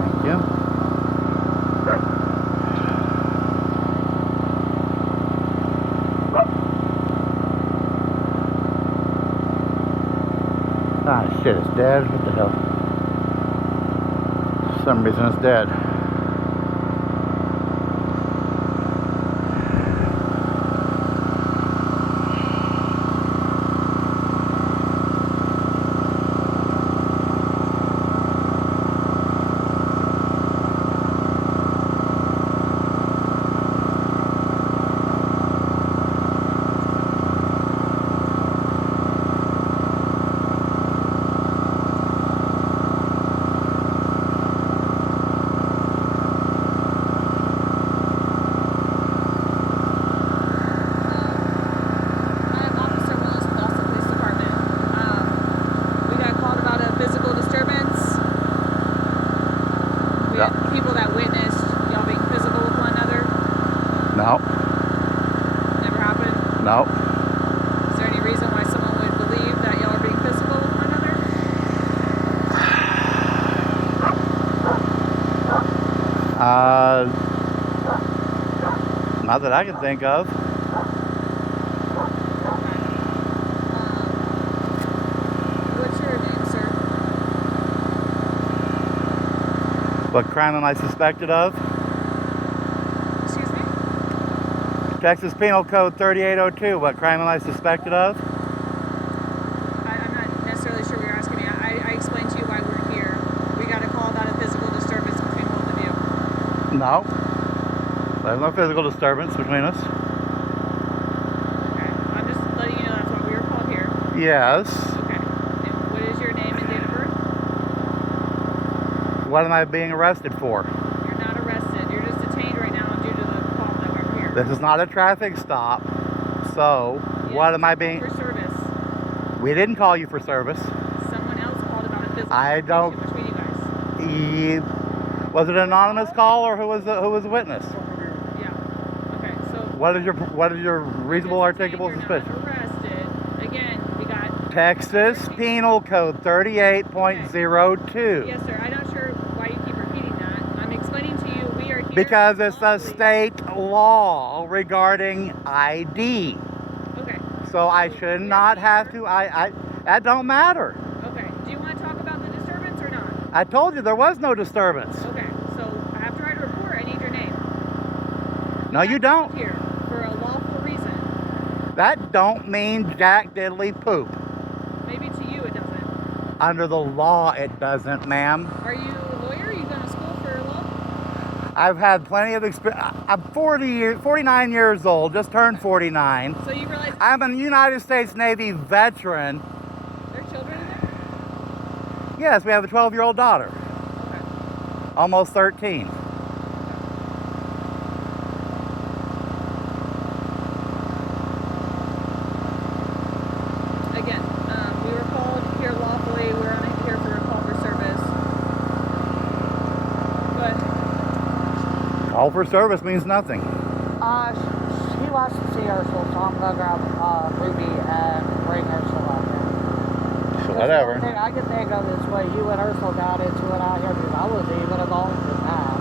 Thank you. Ah, shit, it's dead. What the hell? For some reason it's dead. People that witnessed y'all being physical with one another? No. Never happened? No. Is there any reason why someone would believe that y'all are being physical with one another? Not that I can think of. What's your name, sir? What crime am I suspected of? Excuse me? Texas Penal Code 3802. What crime am I suspected of? I'm not necessarily sure what you're asking me. I explained to you why we're here. We got a call about a physical disturbance between both of you. No. There's no physical disturbance between us. Okay. I'm just letting you know that's why we were called here. Yes. Okay. And what is your name and date of birth? What am I being arrested for? You're not arrested. You're just detained right now due to the call that we're here. This is not a traffic stop. So, what am I being... For service. We didn't call you for service. Someone else called about a physical I don't... between you guys. Was it an anonymous call or who was the witness? Yeah. Okay. So What is your reasonable articulable suspicion? You're not arrested. Again, we got Texas Penal Code 38.02. Yes, sir. I'm not sure why you keep repeating that. I'm explaining to you we are here Because it's a lawfully. state law regarding ID. Okay. So I should not have to. That don't matter. Okay. Do you want to talk about the disturbance or not? I told you there was no disturbance. Okay. So I have to write a report. I need your name. No, you don't. Here for a lawful reason. That don't mean jack diddly poop. Maybe to you it doesn't. Under the law, it doesn't, ma'am. Are you a lawyer? Are you going to school for law? I've had plenty of experience. I'm 49 years old, just turned 49. So you realize I'm a United States Navy veteran. there are children in there? Yes, we have a 12-year-old daughter, Okay. almost 13. Again, we were called here lawfully. We're on here for a call for service. But Call for service means nothing. She wants to see Ursula, so I'm gonna grab Ruby and bring Ursula out here. Whatever. The only thing I can think of is what you and Ursula got into it out here because I wasn't even involved in that.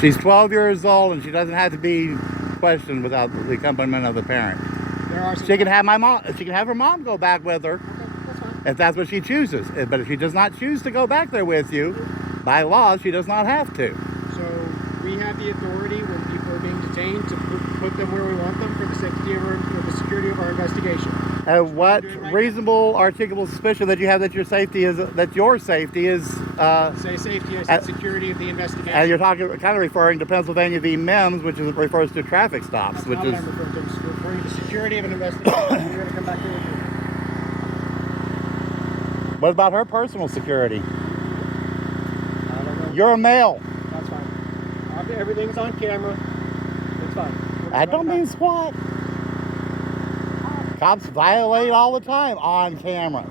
She's 12 years old and she doesn't have to be questioned without the accompaniment of the parent. She can have she can have her mom go back with her if that's what she chooses. But if she does not choose to go back there with you, by law, she does not have to. So we have the authority when people are being detained to put them where we want them for the safety of the security of our investigation. And what Do it right reasonable, articulable suspicion that you have that your safety is Say safety, I said security of the investigation. and you're talking kind of referring to Pennsylvania v. Mims, which refers to traffic stops, That's which not is what I'm referring to. I'm just referring to security of an investigation. You're going to come back here with you. what about her personal security? I don't know. You're a male. That's fine. Everything's on camera. It's fine. That don't mean squat. Cops violate all the time on camera.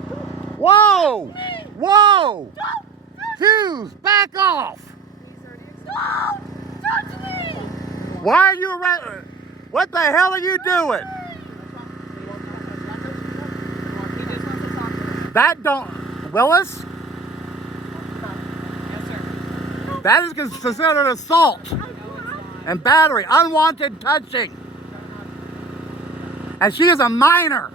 Whoa! Whoa! Hughes, back off! Don't touch me! Why are you arrested? What the hell are you doing? He just wants to talk to her. That don't... Willis? Yes, sir. That is considered assault and battery, unwanted touching. And she is a minor.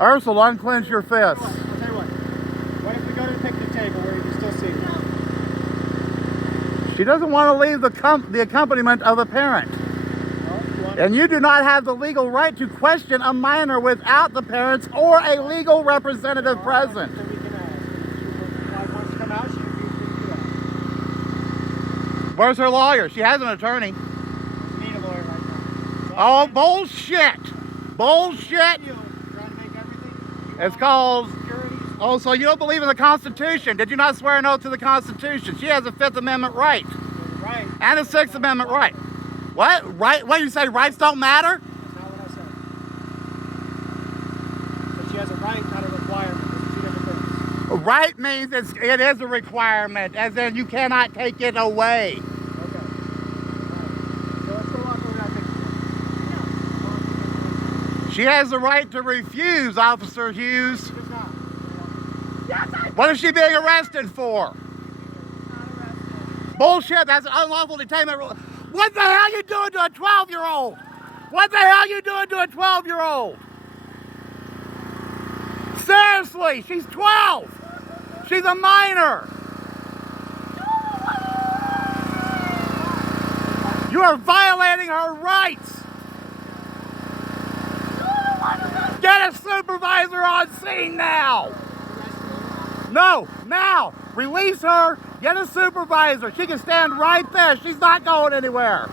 Ursula, unclench your fists. I'll tell you what. What if we go to the picnic table where you can still see? She doesn't want to leave the accompaniment of a parent. Well, you want And you do not have the legal right to question a minor without the parents or a legal representative present. Then we can ask. If I want to come out, she can do that. Where's her lawyer? She has an attorney. We need a lawyer right now. Oh, bullshit! Bullshit! Trying to make everything. It's called... Security. Oh, so you don't believe in the Constitution? Did you not swear an oath to the Constitution? She has a Fifth Amendment right. Right. And a Sixth Amendment right. What? Right? What, you say rights don't matter? That's not what I said. But she has a right, not a requirement. Those are two different things. Right means it is a requirement, as in you cannot take it away. Okay. All right. So let's go walk over that picture. She has the right to refuse, Officer Hughes. She does not. What is she being arrested for? Bullshit, that's an unlawful detainment. What the hell are you doing to a 12-year-old? What the hell are you doing to a 12-year-old? Seriously, she's 12. She's a minor. You are violating her rights. Get a supervisor on scene now. No, now. Release her. Get a supervisor. She can stand right there. She's not going anywhere.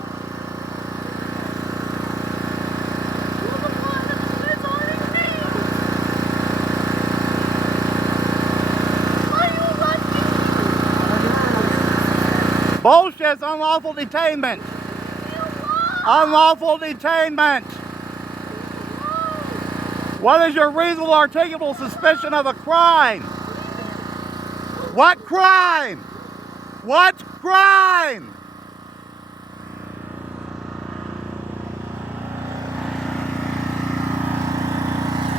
Bullshit, it's unlawful detainment. Unlawful detainment. What is your reasonable articulable suspicion of a crime? What crime? What crime?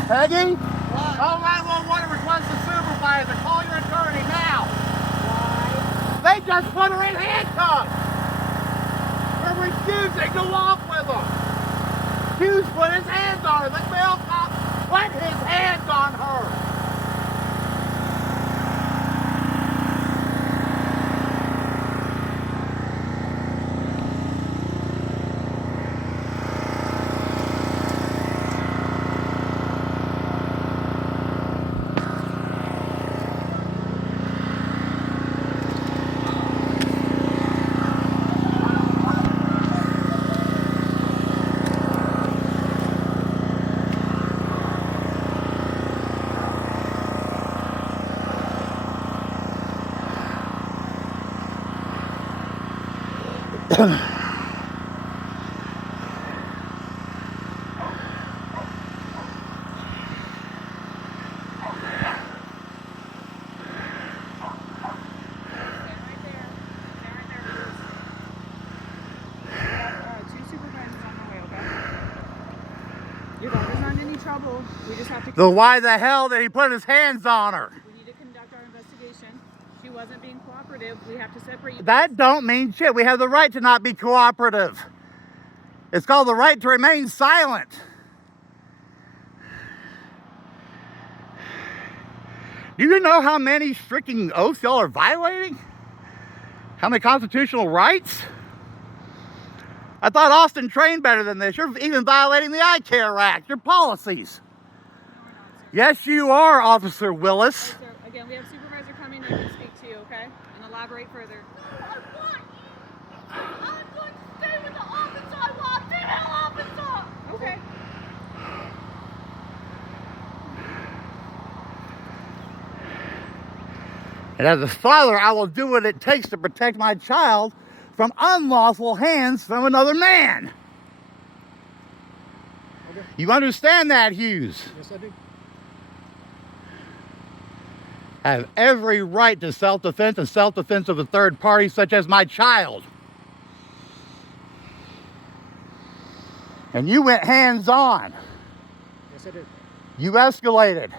Peggy? What? Call 911 and request a supervisor. Call your attorney now. Why? They just put her in handcuffs. We're refusing to walk with them. Hughes put his hands on her. The male cop put his hands on her. Your daughter's not in any trouble. We just have to. So why the hell did he put his hands on her? We need to conduct our investigation. She wasn't being cooperative. We have to separate you. That don't mean shit. We have the right to not be cooperative. It's called the right to remain silent. Do you know how many freaking oaths y'all are violating? How many constitutional rights? I thought Austin trained better than this. You're even violating the Eye Care Act, your policies. Yes, you are, Officer Willis. Right, sir. Again, we have Supervisor coming that can speak to you, okay? And elaborate further. I'm going to stay with the officer I want, female officer! Okay. And as a father, I will do what it takes to protect my child from unlawful hands from another man. Okay. You understand that, Hughes? Yes, I do. I have every right to self-defense and self-defense of a third party, such as my child. And you went hands-on. Yes, I did. You escalated.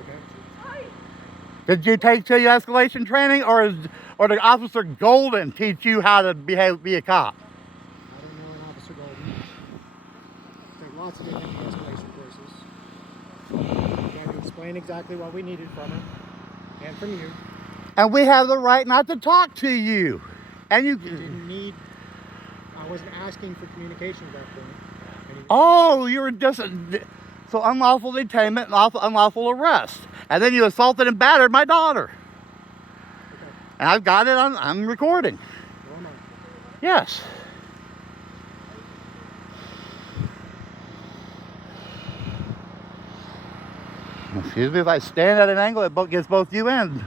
Okay. Did you take to your escalation training, or did Officer Golden teach you how to behave, be a cop? I don't know an Officer Golden. Take lots of different escalation courses. We had to explain exactly what we needed from her and from you. And we have the right not to talk to you. And you You didn't need. I wasn't asking for communication at that point. Oh, you were just so unlawful detainment and unlawful arrest, and then you assaulted and battered my daughter. Okay. And I've got it on. I'm recording. Well, no. Yes. Excuse me if I stand at an angle. It gets both you and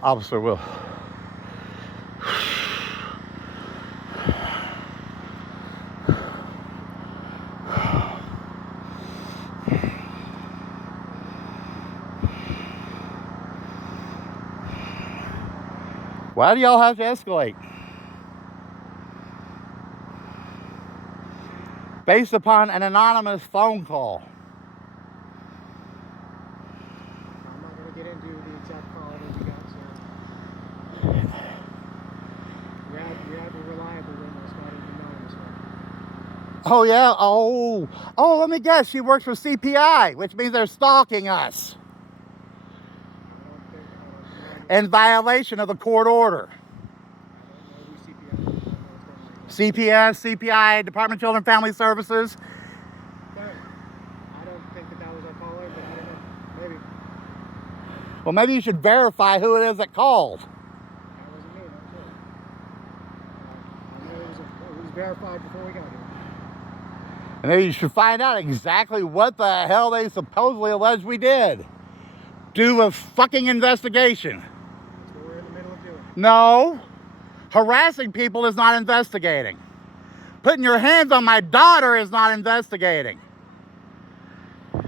Officer Will. Why do y'all have to escalate? Based upon an anonymous phone call. I'm not going to get into the exact call that you got, so. You have a reliable witness, not an anonymous one. Oh yeah, oh, let me guess, she works for CPI, which means they're stalking us. In violation of the court order. CPS, CPI, Department of Children and Family Services. I don't think that was our caller, but I don't know. Maybe. Well, maybe you should verify who it is that called. That wasn't me, that was it. I knew it was verified before we got here. And maybe you should find out exactly what the hell they supposedly allege we did. Do a fucking investigation. That's what we're in the middle of doing. No. Harassing people is not investigating. Putting your hands on my daughter is not investigating. Well,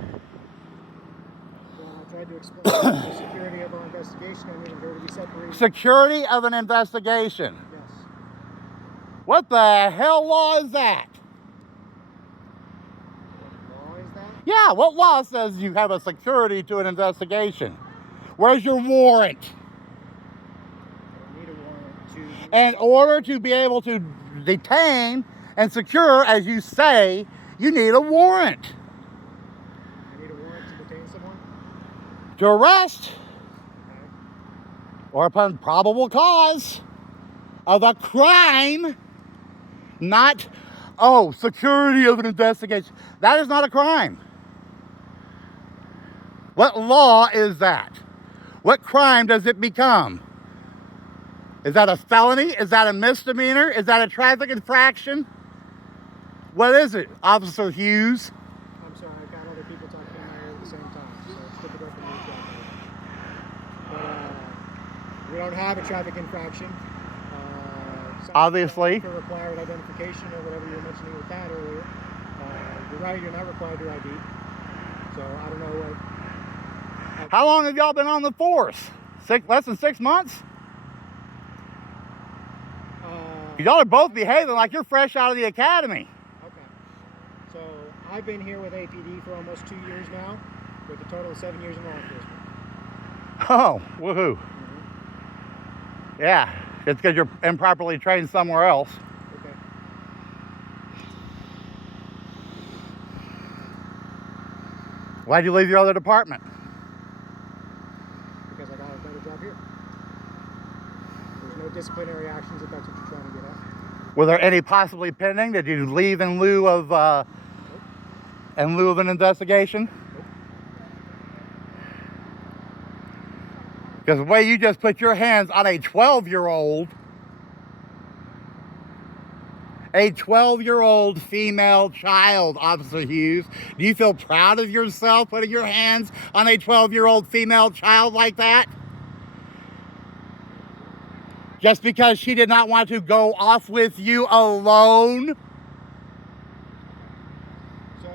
I tried to explain the security of our investigation. I mean, they're to be separated. Security of an investigation. Yes. What the hell law is that? What law is that? Yeah, what law says you have a security to an investigation? Where's your warrant? I don't need a warrant to. In order to be able to detain and secure, as you say, you need a warrant. I need a warrant to detain someone? To arrest, Okay. or upon probable cause of a crime, not, oh, security of an investigation. That is not a crime. What law is that? What crime does it become? Is that a felony? Is that a misdemeanor? Is that a traffic infraction? What is it, Officer Hughes? I'm sorry, I've got other people talking in my ear at the same time, so it's difficult for me to talk about. But we don't have a traffic infraction. Obviously. For required identification or whatever you were mentioning with that earlier. You're right, you're not required to ID. So I don't know what. How long have y'all been on the force? Less than 6 months? Y'all are both behaving like you're fresh out of the academy. Okay. So I've been here with APD for almost 2 years now, with a total of 7 years in law enforcement. Oh, woohoo. Yeah, it's because you're improperly trained somewhere else. Okay. Why'd you leave your other department? Because I got a better job here. There's no disciplinary actions if that's what you're trying to get at. Were there any possibly pending? Did you leave in lieu of an investigation? Nope. Because the way you just put your hands on a 12-year-old female child, Officer Hughes, do you feel proud of yourself putting your hands on a 12-year-old female child like that? Just because she did not want to go off with you alone? So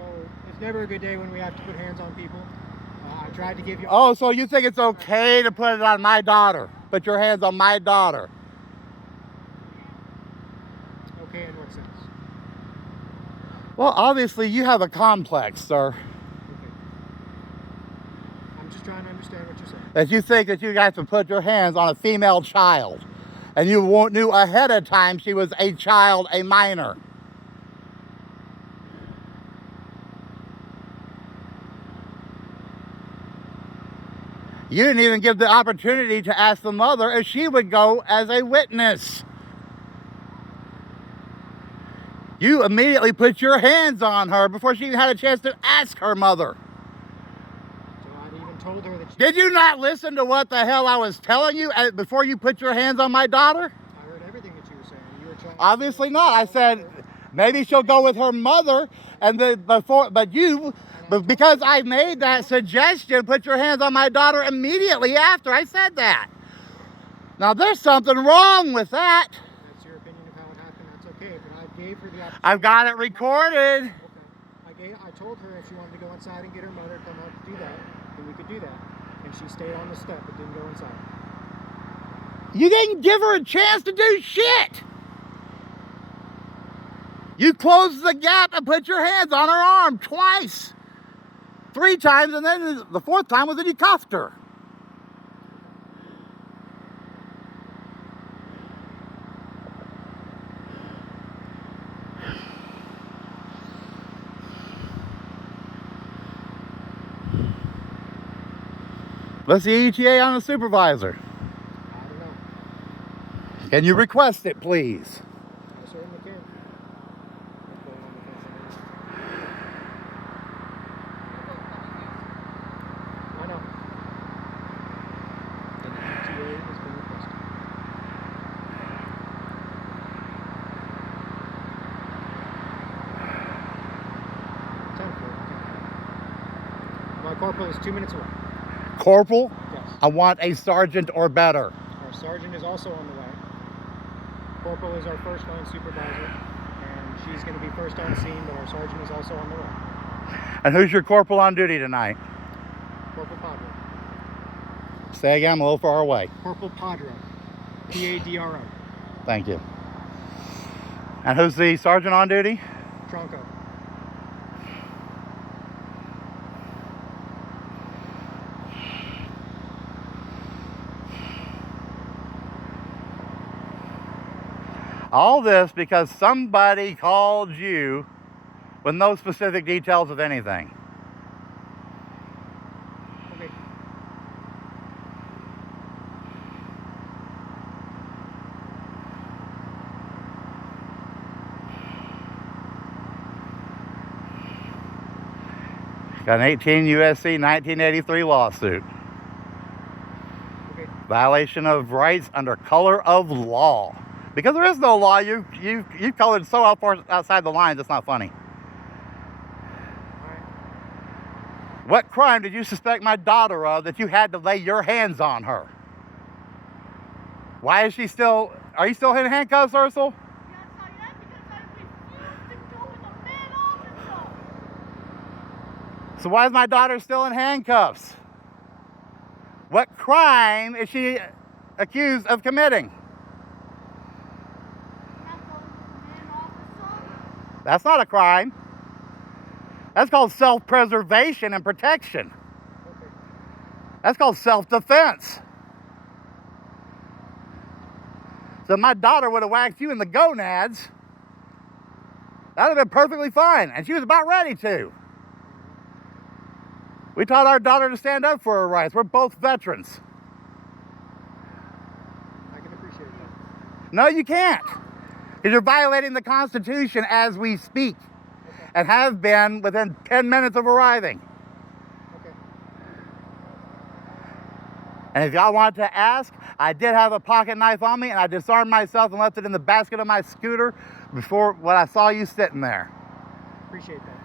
it's never a good day when we have to put hands on people. I tried to give you... Oh, so you think it's okay to put it on my daughter? Put your hands on my daughter? Okay, in what sense? Well, obviously you have a complex, sir. Okay. I'm just trying to understand what you're saying. That you think that you have to put your hands on a female child. And you knew ahead of time she was a child, a minor. You didn't even give the opportunity to ask the mother if she would go as a witness. You immediately put your hands on her before she even had a chance to ask her mother. So I even told her that she... Did you not listen to what the hell I was telling you before you put your hands on my daughter? I heard everything that you were saying. You were trying... Obviously not. I said maybe she'll go with her mother, and but because I made that suggestion, put your hands on my daughter immediately after I said that. Now there's something wrong with that. That's your opinion of how it happened. That's okay, but I gave her the opportunity. I've got it recorded. Okay. I told her if she wanted to go inside and get her mother, come out to do that, then we could do that. And she stayed on the step but didn't go inside. You didn't give her a chance to do shit. You closed the gap and put your hands on her arm twice. 3 times, and then the 4th time was that you cuffed her. What's the ETA on the supervisor? I don't know. Can you request it, please? I certainly can. I know. An ETA has been requested. My corporal is 2 minutes away. Corporal? Yes. I want a sergeant or better. Our sergeant is also on the way. Corporal is our first line supervisor, and she's going to be first on scene, but our sergeant is also on the way. And who's your corporal on duty tonight? Corporal Padro. Say again, I'm a little far away. Corporal Padro. P-A-D-R-O. Thank you. And who's the sergeant on duty? Tronco. All this because somebody called you with no specific details of anything. Okay. Got an 18 USC 1983 lawsuit. Okay. Violation of rights under color of law. Because there is no law, you colored so outside the lines, it's not funny. All right. What crime did you suspect my daughter of that you had to lay your hands on her? Why is she still, are you still in handcuffs, Ursel? Yes, I am, because I refuse to go with a man officer. So why is my daughter still in handcuffs? What crime is she accused of committing? Not going with a man officer. That's not a crime. That's called self-preservation and protection. Okay. That's called self-defense. So if my daughter would have whacked you in the gonads, that would have been perfectly fine. And she was about ready to. We taught our daughter to stand up for her rights. We're both veterans. I can appreciate that. No, you can't. Because you're violating the Constitution as we speak. And have been within 10 minutes of arriving. Okay. And if y'all want to ask, I did have a pocket knife on me and I disarmed myself and left it in the basket of my scooter before when I saw you sitting there. Appreciate that.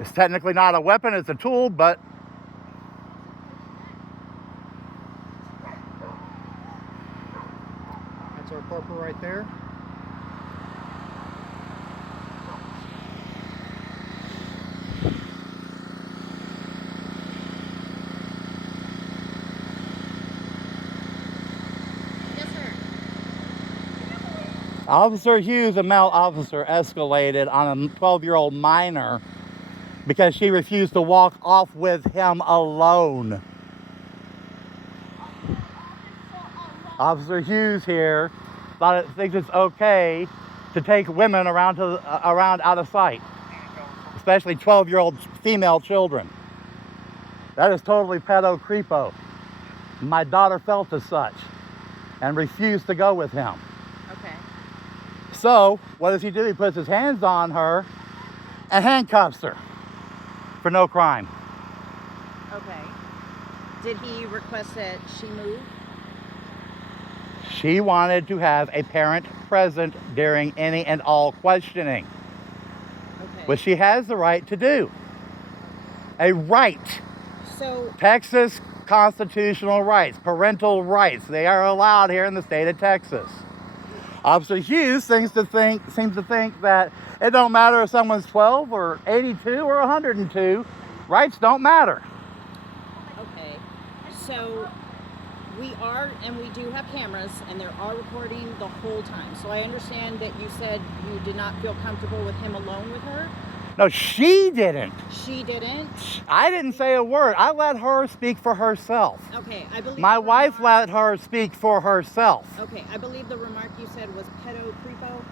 It's technically not a weapon, it's a tool, but That's our corporal right there. Yes, sir. Officer Hughes, a male officer, escalated on a 12-year-old minor because she refused to walk off with him alone. Officer Hughes here thinks it's okay to take women around out of sight, especially 12-year-old female children. That is totally pedo-creepo. My daughter felt as such and refused to go with him. Okay. So, what does he do? He puts his hands on her and handcuffs her for no crime. Okay. Did he request that she move? She wanted to have a parent present during any and all questioning, Okay. which she has the right to do. A right. So, Texas constitutional rights, parental rights. They are allowed here in the state of Texas. Officer Hughes seems to think that it don't matter if someone's 12 or 82 or 102. Rights don't matter. okay. So, we do have cameras and they are recording the whole time. So I understand that you said you did not feel comfortable with him alone with her. No, she didn't. She didn't? I didn't say a word. I let her speak for herself. Okay, I believe My wife let her speak for herself. Okay, I believe the remark you said was pedo-creepo.